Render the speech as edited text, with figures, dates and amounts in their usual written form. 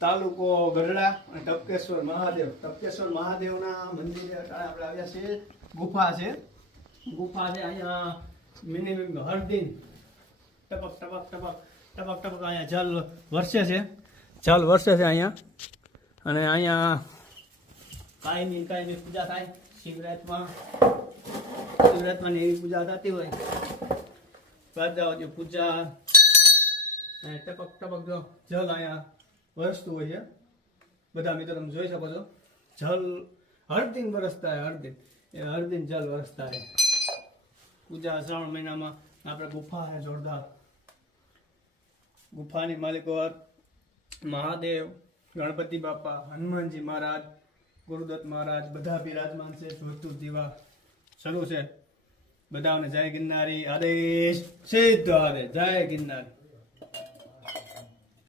તાલુકો ગઢડા અને ટપકેશ્વર મહાદેવ. ટપકેશ્વર મહાદેવના મંદિરે અત્યારે આપણે આવ્યા છીએ. ગુફા છે અહીંયા મિનિમમ હર દિન ટપક ટપક ટપક ટપક ટપક અહીંયા જલ વરસે છે અહીંયા. અને અહીંયા કાયમી પૂજા થાય. શિવરાતમાં એવી પૂજા થતી હોય. બાદાઓની પૂજા અને ટપક ટપક જો જલ અહીંયા વરસતું હોય છે. બધા મિત્રો તમે જોઈ શકો છો. જલ હર દિન વરસતા હોય. હર દિન જલ વરસતા હોય. પૂજા શ્રાવણ મહિનામાં આપણે ગુફા છે જોરદાર. ગુફાની માલિકો મહાદેવ, ગણપતિ બાપા, હનુમાનજી મહારાજ, ગુરુદત્ત મહારાજ બધા બિરાજમાન છે. જોતું દીવા શરૂ છે. બધાને જય ગિરનારી આદેશ સિદ્ધ આવે. જય ગિરનારી.